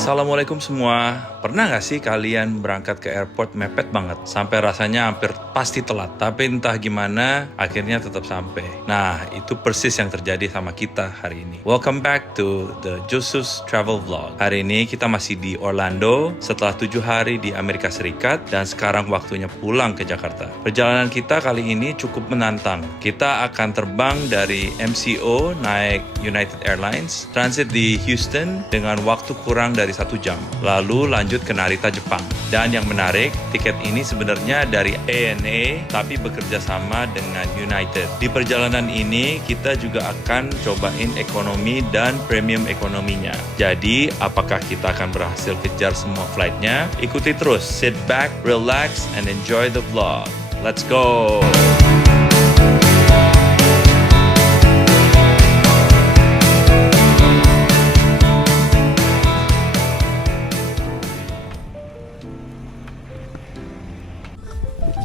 Assalamualaikum semua. Pernah gak sih kalian berangkat ke airport mepet banget? Sampai rasanya hampir pasti telat. Tapi entah gimana, akhirnya tetap sampai. Nah, itu persis yang terjadi sama kita hari ini. Welcome back to the Josus Travel Vlog. Hari ini kita masih di Orlando setelah 7 hari di Amerika Serikat. Dan sekarang waktunya pulang ke Jakarta. Perjalanan kita kali ini cukup menantang. Kita akan terbang dari MCO naik United Airlines, transit di Houston dengan waktu kurang dari 1 jam. Lalu lanjut ke Narita, Jepang. Dan yang menarik, tiket ini sebenarnya dari ANA tapi bekerja sama dengan United. Di perjalanan ini kita juga akan cobain ekonomi dan premium ekonominya. Jadi, apakah kita akan berhasil kejar semua flightnya? Ikuti terus. Sit back, relax, and enjoy the vlog. Let's go!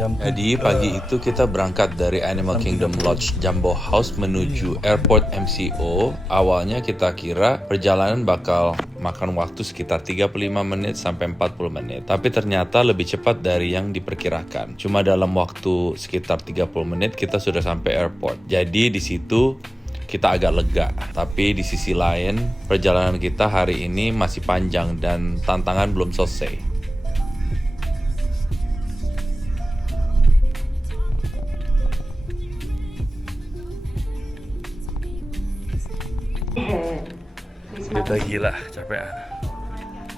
Jadi pagi itu kita berangkat dari Animal Kingdom Lodge Jumbo House menuju Airport MCO. Awalnya kita kira perjalanan bakal makan waktu sekitar 35 menit sampai 40 menit. Tapi ternyata lebih cepat dari yang diperkirakan. Cuma dalam waktu sekitar 30 menit kita sudah sampai airport. Jadi di situ kita agak lega. Tapi di sisi lain, perjalanan kita hari ini masih panjang dan tantangan belum selesai. Kita gila, capek.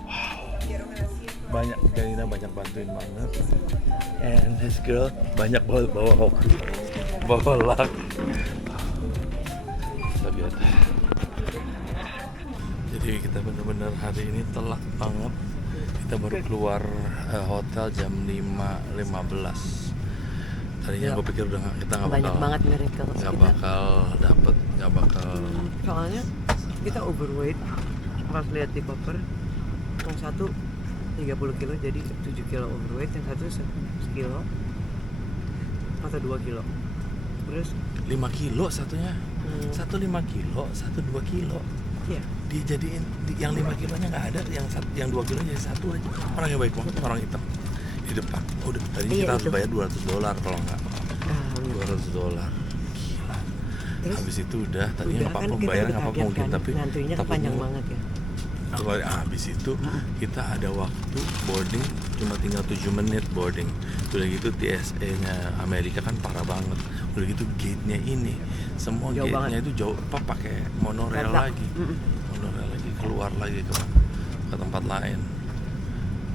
Wow. Banyak, Karina banyak bantuin banget. And this girl banyak bawa lak. Kita lihat. Jadi kita benar-benar hari ini telat banget. Kita baru keluar hotel jam 5.15. Tadinya gue pikir udah kita nggak bakal. Banyak banget miracle. Nggak bakal. Soalnya kita overweight pas lihat di koper, yang satu 30 kilo jadi 7 kilo overweight, yang satu 1 kilo atau 2 kilo, terus 5 kilo satunya. Satu 5 kilo, satu 2 kilo. Iya. Dijadiin yang 5 kilonya nggak ada, yang 2 kilo jadi satu aja. Orang yang baik banget, orang hitam di depan. Udah tadinya kita harus bayar $200 kalau nggak. $200. Terus, habis itu udah tadinya nggak apa-apa, pembayaran nggak apa-apa mungkin, tapi panjang banget ya. Habis itu kita ada waktu boarding cuma tinggal 7 menit boarding. Udah gitu TSA-nya Amerika kan parah banget. Udah gitu gate-nya ini semua jauh gate-nya banget. Itu jauh pakai monorail lagi. Monorail lagi keluar lagi ke tempat lain,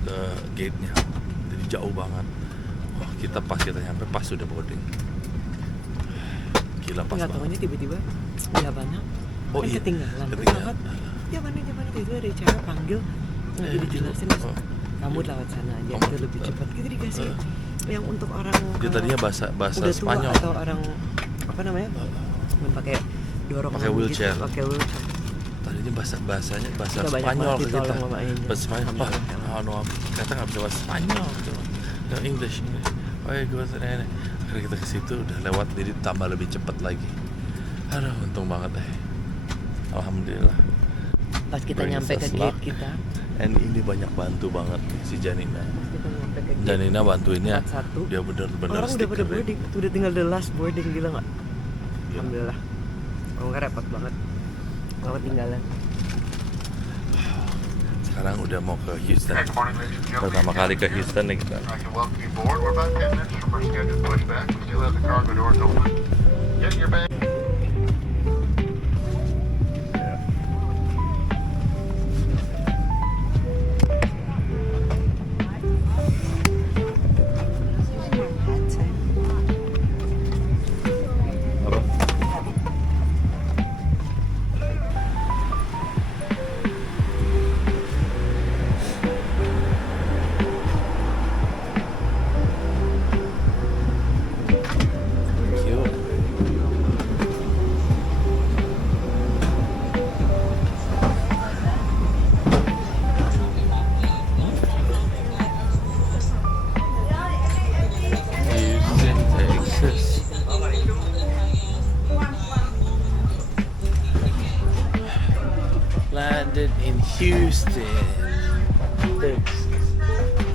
ke gate-nya. Jadi jauh banget. Wah, kita nyampe pas sudah boarding. Gila pas banget. Tahunya tiba-tiba jawabannya ketinggalan. Jawabannya itu ada cewek panggil lagi dijelasin, kamu lewat sana aja, itu lebih cepat. Kita dikasih yang untuk orang dia tadinya bahasa Spanyol atau orang apa namanya, pakai dorongan, pakai wheelchair. Tadinya bahasanya bahasa Spanyol ke kita. Bahasa Spanyol apa? Kata nggak bisa bahasa Spanyol gitu. English. Oh ya gue sana. Akhirnya kita ke situ udah lewat, jadi tambah lebih cepat lagi. Aduh, untung banget deh. Alhamdulillah. Pas kita nyampe ke gate kita. And ini banyak bantu banget si Janina. Janina bantuinnya. Dia benar-benar orang udah pada boarding, udah tinggal the last boarding, gila nggak? Alhamdulillah. Kalau nggak repot banget. Kalau ketinggalan. Sekarang udah mau ke Houston. Pertama kali ke Houston nih kita.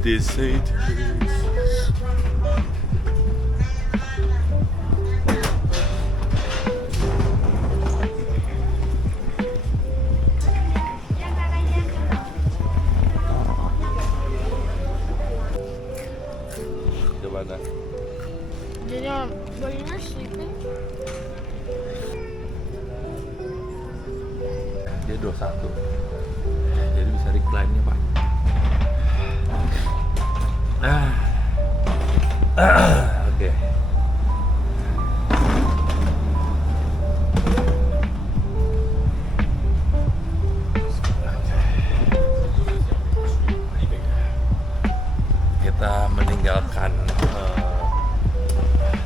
They say gimana? Jadi bayinya sleeping. Dia 21. Jadi bisa recline-nya, Pak. Oke. Kita meninggalkan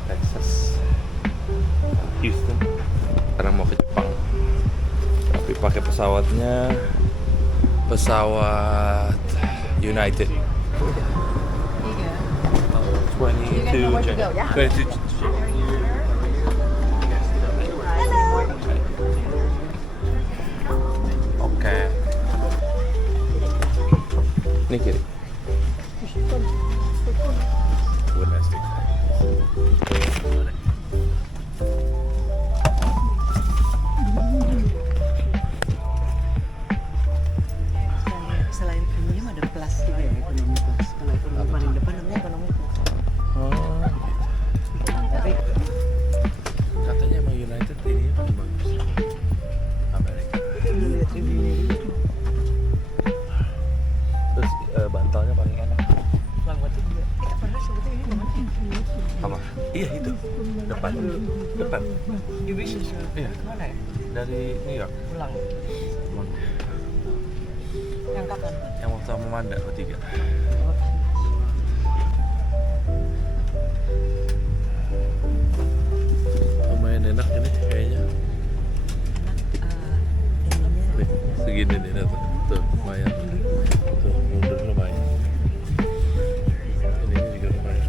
Texas, Houston. Sekarang mau ke Jepang. Tapi pakai pesawat United. 22 Oke. Ini kiri. Selain premium ada plus juga ya, ekonomi plus. Kalau ekonomi paling depan namanya ekonomi plus. Oh, Tapi katanya emang United ini bagus. Amerika. lu lihat reviewnya dulu. Terus bantalnya paling enak. Selamat juga. Kita pernah sebetulnya ini mana? Apa? Iya itu. Depan. Di bisnis ya? Iya. Mana ya? Dari New York. Pulang. Yang kapan? Yang waktu sama Manda bertiga. Lumayan enak ini kayaknya. Nih, segini nih tuh. Tuh, lumayan. Tuh, mundur lumayan. Ini juga lumayan.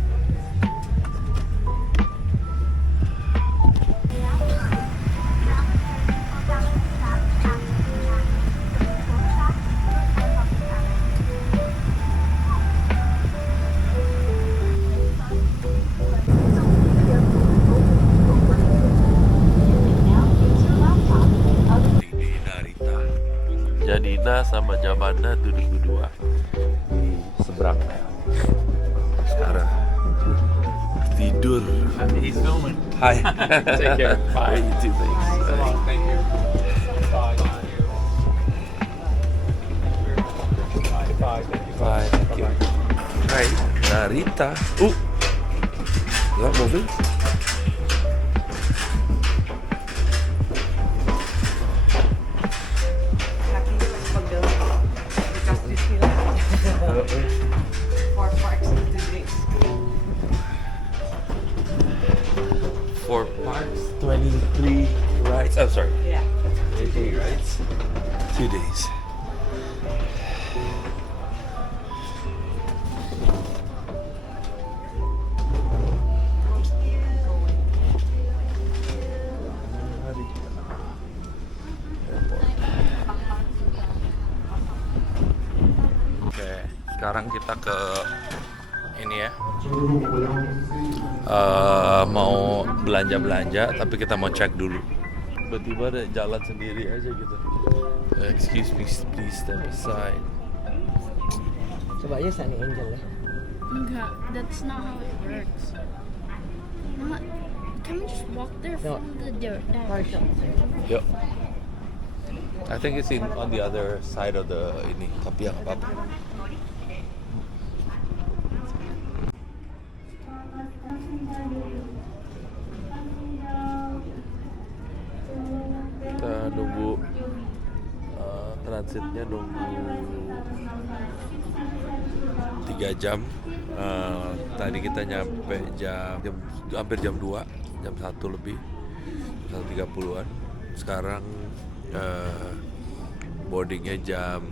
Di Narita. Janina sama Jamanda duduk berdua di seberang. Sekarang tidur. He's filming. Hai. Take care. Bye. You too, thanks. So long. Thank you. Bye. Bye. Thank you. Bye, thank you. Hai, Narita. Lihat mobil. Kaki pegel. Dikasih silang. For parks in 2 days. 4 parks, 23 rides. Oh, sorry. Yeah. 88 rides. 2 days. Oke, sekarang kita ke ini ya. Mau belanja-belanja, tapi kita mau cek dulu. Tiba-tiba ada jalan sendiri aja gitu. Excuse me, please step aside. Coba aja Sunny Angel ya. Enggak, that's not how it works. Not, can we just walk there No. from the direction? Partial. Yuk. I think it's on the other side of the ini, tapi yang apa-apa. Kita nunggu transitnya nunggu 3 jam. Tadi kita nyampe hampir jam 2, jam 1 lebih, 1.30-an. Sekarang boardingnya jam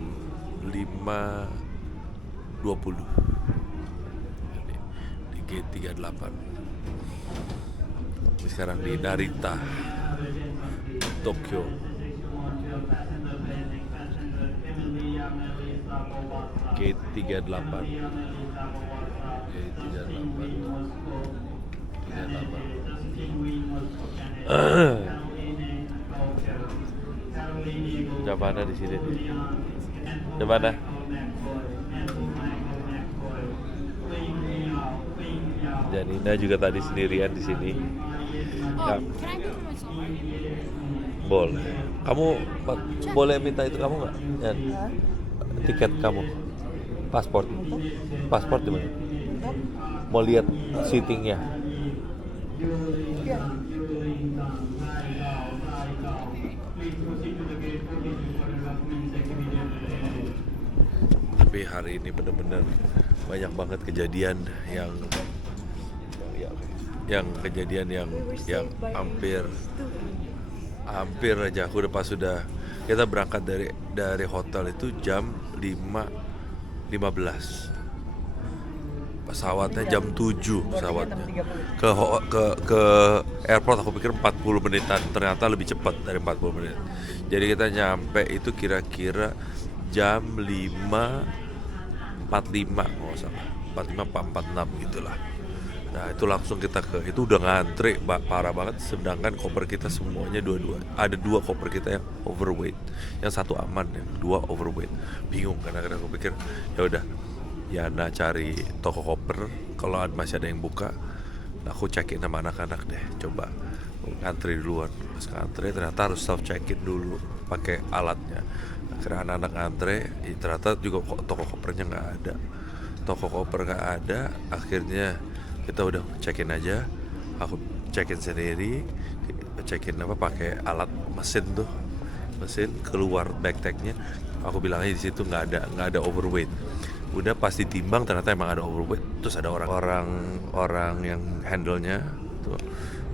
5.20 di gate 38. Ini sekarang di Narita, Tokyo. Gate 38. Gate 38. Javana di sini. Javana. Janina juga tadi sendirian di sini. Oh, Ya, can I go for myself? boleh. Kamu boleh minta itu kamu nggak? Ya, tiket kamu, paspor, paspor di mana? Mau lihat seatingnya? Tapi hari ini benar-benar banyak banget kejadian yang kejadian yang hampir aja aku udah pas sudah kita berangkat dari hotel itu jam 5.15, pesawatnya jam 7 pesawatnya ke airport. Aku pikir 40 menitan, ternyata lebih cepat dari 40 menit. Jadi kita nyampe itu kira-kira jam 5.45 kalau nggak salah, 45 gitulah. Nah itu langsung kita itu udah ngantri parah banget. Sedangkan koper kita semuanya ada dua koper kita yang overweight, yang satu aman, yang dua overweight. Bingung karena aku pikir ya udah Yana cari toko koper kalau masih ada yang buka. Nah, aku check in sama anak-anak deh, coba ngantri duluan. Pas ngantri ternyata harus self check in dulu pakai alatnya. Akhirnya anak-anak ngantre, ternyata juga toko kopernya nggak ada. Toko koper nggak ada, akhirnya kita udah check in aja. Aku check in sendiri, check in pakai alat mesin tuh, mesin keluar bag-tagnya. Aku bilangnya di situ nggak ada overweight. Udah pasti timbang, ternyata emang ada overweight. Terus ada orang yang handle-nya tuh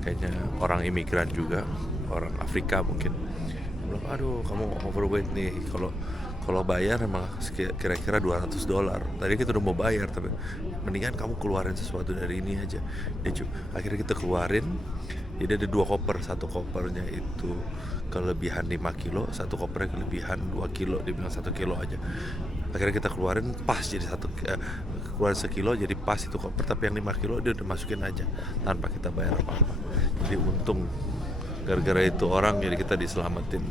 kayaknya orang imigran juga, orang Afrika mungkin. Bilang, aduh kamu overweight nih, kalau bayar emang kira-kira $200. Tadi kita udah mau bayar, tapi mendingan kamu keluarin sesuatu dari ini aja. Akhirnya kita keluarin. Jadi ada dua koper, satu kopernya itu kelebihan 5 kilo, satu kopernya kelebihan 2 kilo, dibilang 1 kilo aja. Akhirnya kita keluarin pas jadi keluarin 1 kilo jadi pas itu koper, tapi yang 5 kilo dia udah masukin aja tanpa kita bayar apa-apa. Jadi untung gara-gara itu orang, jadi kita diselamatin.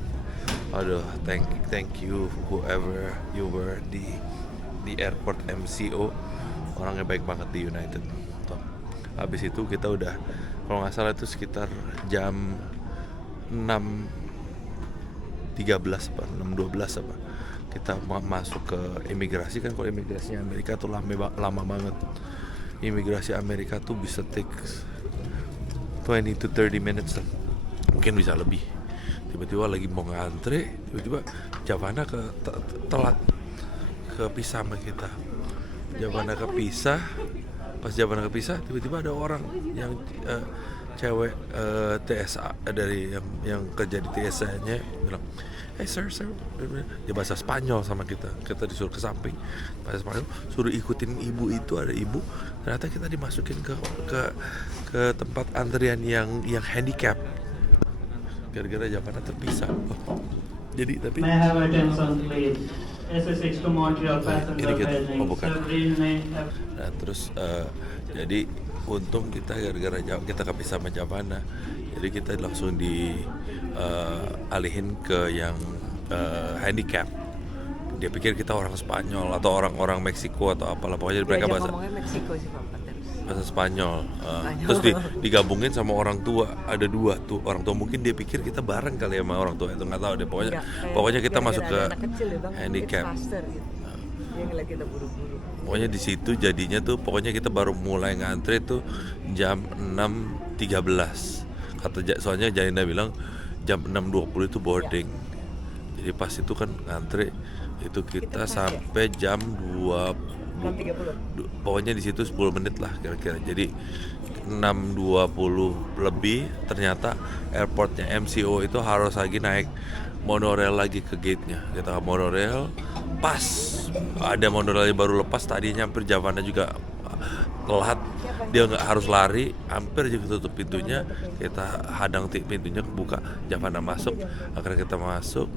Aduh, thank you whoever you were di airport MCO, orangnya baik banget di United. Habis itu kita udah, kalau nggak salah itu sekitar jam 6.13 apa 6.12 apa kita masuk ke imigrasi. Kan kalau imigrasinya Amerika tuh lama banget. Imigrasi Amerika tuh bisa take 20 to 30 minutes lah. Mungkin bisa lebih. Tiba-tiba lagi mau ngantri, tiba-tiba Javana telat kepisah sama kita. Javana kepisah, pas Javana kepisah tiba-tiba ada orang yang cewek TSA dari yang kerja di TSA-nya bilang, "Hey sir," dia bahasa Spanyol sama kita disuruh ke samping, bahasa Spanyol, suruh ikutin ibu itu. Ada ibu, ternyata kita dimasukin ke tempat antrian yang handicap gara-gara Javana terpisah. Jadi tapi May I have attention please? SS6 to Montreal passenger heading. bukan. Several may have... Nah terus jadi untung kita gara-gara kita kepisah sama Javana, jadi kita langsung alihin ke yang handicap. Dia pikir kita orang Spanyol atau orang Meksiko atau apalah, pokoknya mereka bahasa Meksiko sih Pak. bahasa Spanyol. Terus digabungin sama orang tua, ada dua tuh orang tua. Mungkin dia pikir kita bareng kali sama orang tua itu, nggak tahu deh. Pokoknya kita masuk ke handicap. Dia ngeliat kita buru-buru. Pokoknya di situ jadinya tuh, pokoknya kita baru mulai ngantri tuh jam 6.13. Soalnya Janina bilang jam 6.20 itu boarding. Jadi pas itu kan ngantri itu kita sampai jam 2. Pokoknya di situ 10 menit lah kira-kira. Jadi 6.20 lebih ternyata airportnya MCO itu harus lagi naik monorail lagi ke gate-nya. Kita ke monorail, pas ada monorailnya baru lepas, tadinya hampir Javana juga telat. Dia nggak harus lari, hampir juga tutup pintunya, kita hadang pintunya kebuka, Javana masuk. Akhirnya kita masuk,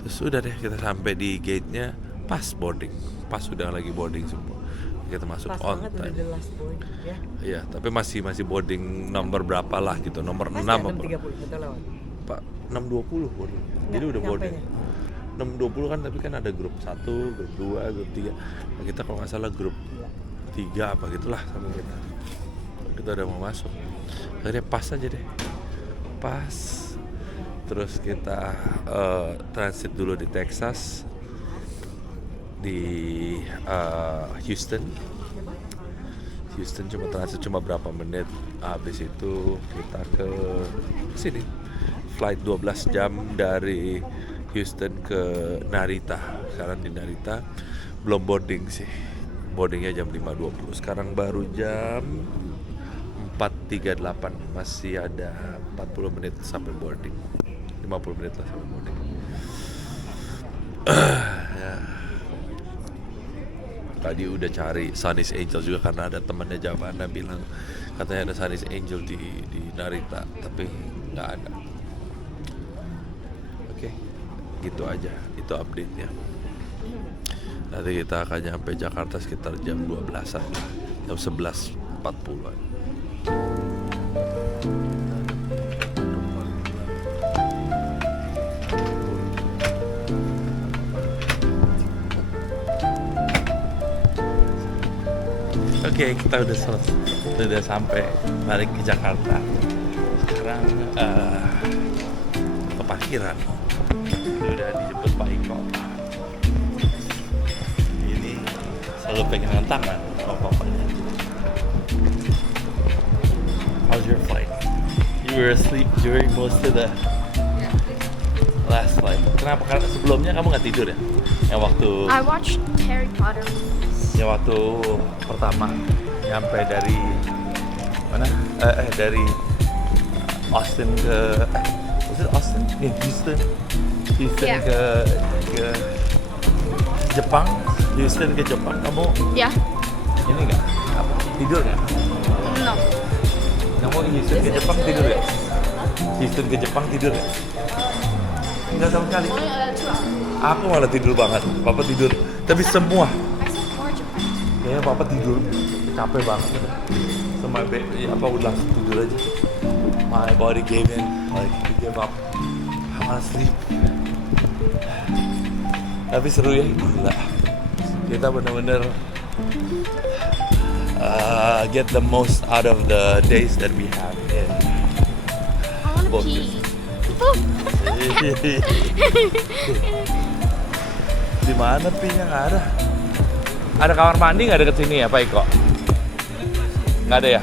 terus udah deh kita sampai di gate-nya, pas boarding, pas sudah lagi boarding semua. Kita masuk Pas on banget udah time. the last point ya. Iya, tapi masih boarding nomor berapa lah gitu, nomor Pas 6 ya, apa? 6.30 kita lewat. Pak 6.20 boarding. Jadi udah boarding. 6.20 kan, tapi kan ada grup 1, grup 2, grup 3. Nah, kita kalau nggak salah grup 3 apa gitulah sama kita. Kita udah mau masuk. Akhirnya pas aja deh. Pas. Terus kita transit dulu di Texas, di Houston cuma transit cuma berapa menit. Habis itu kita ke sini, flight 12 jam dari Houston ke Narita. Sekarang di Narita belum boarding sih, boardingnya jam 5.20. Sekarang baru jam 4.38, masih ada 40 menit sampai boarding, 50 menit lah sampai boarding. Ya. Tadi udah cari Sunny's Angel juga karena ada temannya Javana bilang katanya ada Sunny's Angel di Narita, tapi nggak ada. Oke, gitu aja, itu update-nya. Nanti kita akan nyampe Jakarta sekitar jam 12-an, jam 11.40-an. Oke, kita udah sampai balik ke Jakarta. Sekarang ke parkiran. Udah dijemput Pak Iko. Ini selalu pegangan tangan sama bapaknya. How's your flight? You were asleep during most of the last flight. Kenapa? Karena sebelumnya kamu nggak tidur ya? Yang waktu I watched Harry Potter. yang waktu pertama nyampe dari mana? Dari Austin ke Austin? Houston Yeah. ke Jepang. Houston ke Jepang, kamu Yeah. ini nggak tidur nggak? No. Kamu Houston ke Jepang tidur ya? Houston ke Jepang tidur ya? Nggak sama sekali. Only 2 hours. Aku malah tidur banget. Papa tidur, tapi semua. I said more Japan. Kayaknya papa tidur capek banget. Sama apa udah langsung tidur aja. My body gave in, like he gave up. I wanna sleep. Tapi seru ya, gila. Kita bener-bener get the most out of the days that we have in I wanna Focus. pee. Di mana pinya nggak ada? Ada kamar mandi nggak deket sini ya Pak Iko? Nggak ada ya?